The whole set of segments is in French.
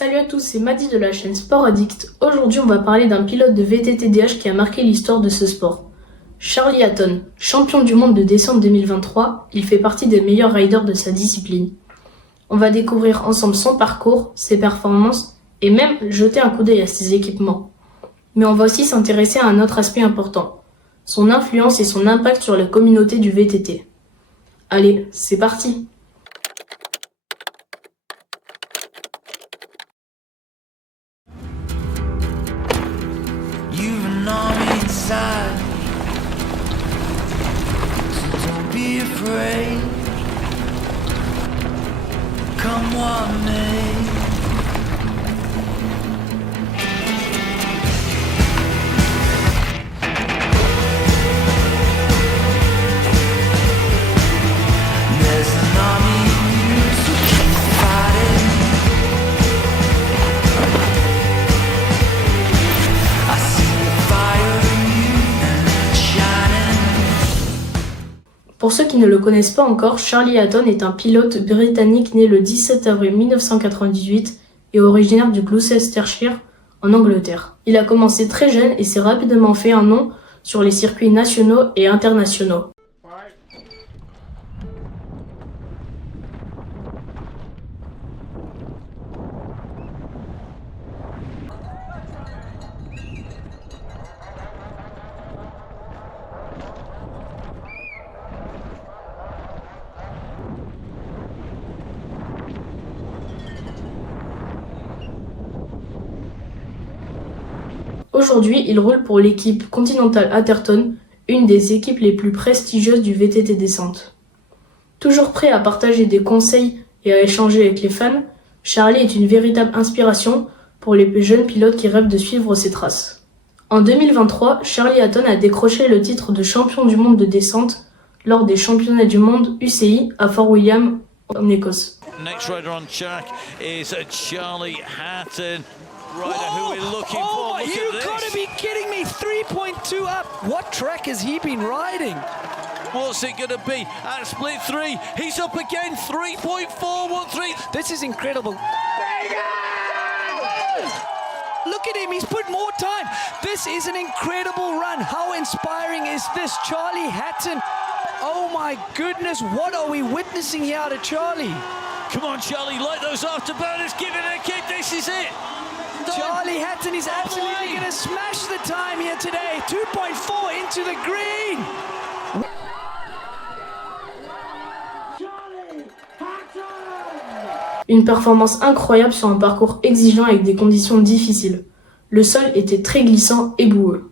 Salut à tous, c'est Maddy de la chaîne Sport Addict. Aujourd'hui, on va parler d'un pilote de VTT-DH qui a marqué l'histoire de ce sport. Charlie Hatton, champion du monde de décembre 2023, il fait partie des meilleurs riders de sa discipline. On va découvrir ensemble son parcours, ses performances et même jeter un coup d'œil à ses équipements. Mais on va aussi s'intéresser à un autre aspect important, son influence et son impact sur la communauté du VTT. Allez, c'est parti! You've an army inside, so don't be afraid. Come what may. There's an army in you, so keep fighting. I see the fire in you and it's shining. Pour ceux qui ne le connaissent pas encore, Charlie Hatton est un pilote britannique né le 17 avril 1998 et originaire du Gloucestershire, en Angleterre. Il a commencé très jeune et s'est rapidement fait un nom sur les circuits nationaux et internationaux. Aujourd'hui, il roule pour l'équipe Continental Atherton, une des équipes les plus prestigieuses du VTT descente. Toujours prêt à partager des conseils et à échanger avec les fans, Charlie est une véritable inspiration pour les jeunes pilotes qui rêvent de suivre ses traces. En 2023, Charlie Hatton a décroché le titre de champion du monde de descente lors des championnats du monde UCI à Fort William en Écosse. Next rider on track is Charlie Hatton. Rider who we're looking for. Look You've at got to this. be kidding me! 3.2 up. What track has he been riding? What's it going to be at split 3? He's up again. 3.413. This is incredible. Look at him, he's put more time. This is an incredible run. How inspiring is this? Charlie Hatton. Oh my goodness, what are we witnessing here to Charlie? Come on, Charlie. Light those afterburners. Give it a kick. This is it. Charlie Hatton is absolutely going to smash the time here today. 2.4 into the green. Une performance incroyable sur un parcours exigeant avec des conditions difficiles. Le sol était très glissant et boueux.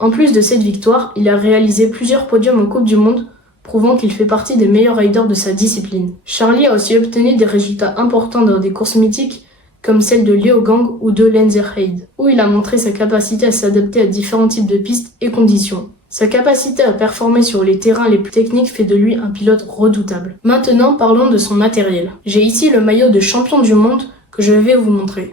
En plus de cette victoire, il a réalisé plusieurs podiums en Coupe du Monde, prouvant qu'il fait partie des meilleurs riders de sa discipline. Charlie a aussi obtenu des résultats importants dans des courses mythiques, comme celle de Leogang ou de Lenzerheide, où il a montré sa capacité à s'adapter à différents types de pistes et conditions. Sa capacité à performer sur les terrains les plus techniques fait de lui un pilote redoutable. Maintenant, parlons de son matériel. J'ai ici le maillot de champion du monde que je vais vous montrer.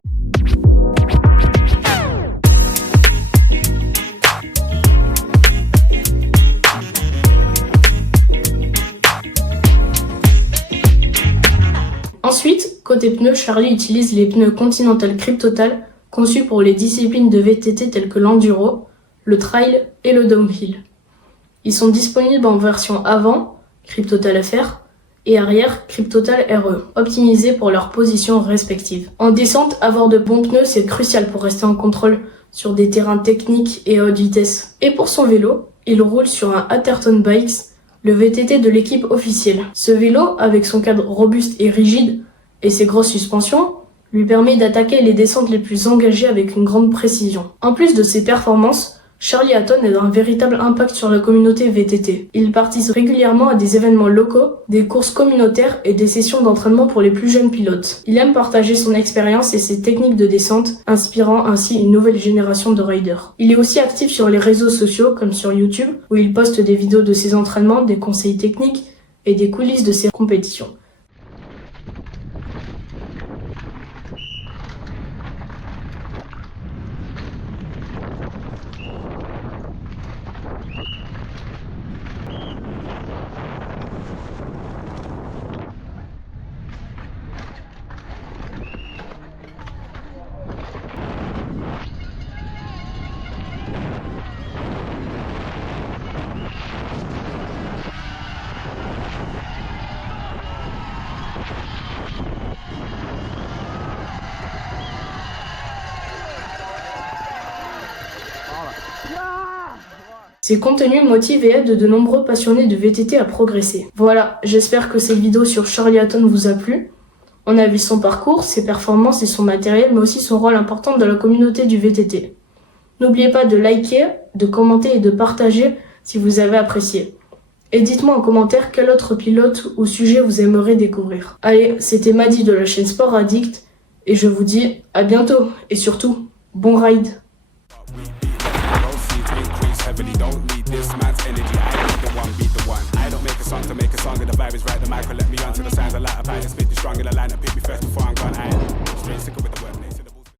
Ensuite, côté pneus, Charlie utilise les pneus Continental Cryptotal conçus pour les disciplines de VTT telles que l'enduro, le trail et le downhill. Ils sont disponibles en version avant, Cryptotal FR, et arrière, Cryptotal RE, optimisés pour leurs positions respectives. En descente, avoir de bons pneus, c'est crucial pour rester en contrôle sur des terrains techniques et à haute vitesse. Et pour son vélo, il roule sur un Atherton Bikes, le VTT de l'équipe officielle. Ce vélo, avec son cadre robuste et rigide et ses grosses suspensions, lui permet d'attaquer les descentes les plus engagées avec une grande précision. En plus de ses performances, Charlie Hatton a un véritable impact sur la communauté VTT. Il participe régulièrement à des événements locaux, des courses communautaires et des sessions d'entraînement pour les plus jeunes pilotes. Il aime partager son expérience et ses techniques de descente, inspirant ainsi une nouvelle génération de riders. Il est aussi actif sur les réseaux sociaux comme sur YouTube, où il poste des vidéos de ses entraînements, des conseils techniques et des coulisses de ses compétitions. Ces contenus motivent et aident de nombreux passionnés de VTT à progresser. Voilà, j'espère que cette vidéo sur Charlie Hatton vous a plu. On a vu son parcours, ses performances et son matériel, mais aussi son rôle important dans la communauté du VTT. N'oubliez pas de liker, de commenter et de partager si vous avez apprécié. Et dites-moi en commentaire quel autre pilote ou sujet vous aimeriez découvrir. Allez, c'était Madi de la chaîne Sport Addict, et je vous dis à bientôt, et surtout, bon ride. Proceeds increase heavily, don't need this man's energy. I need the one, beat the one. I don't make a song to make a song, and the vibe is right. The mic will let me onto the sounds. I light a bite and spit the strong in the line and pick me first before I'm gone.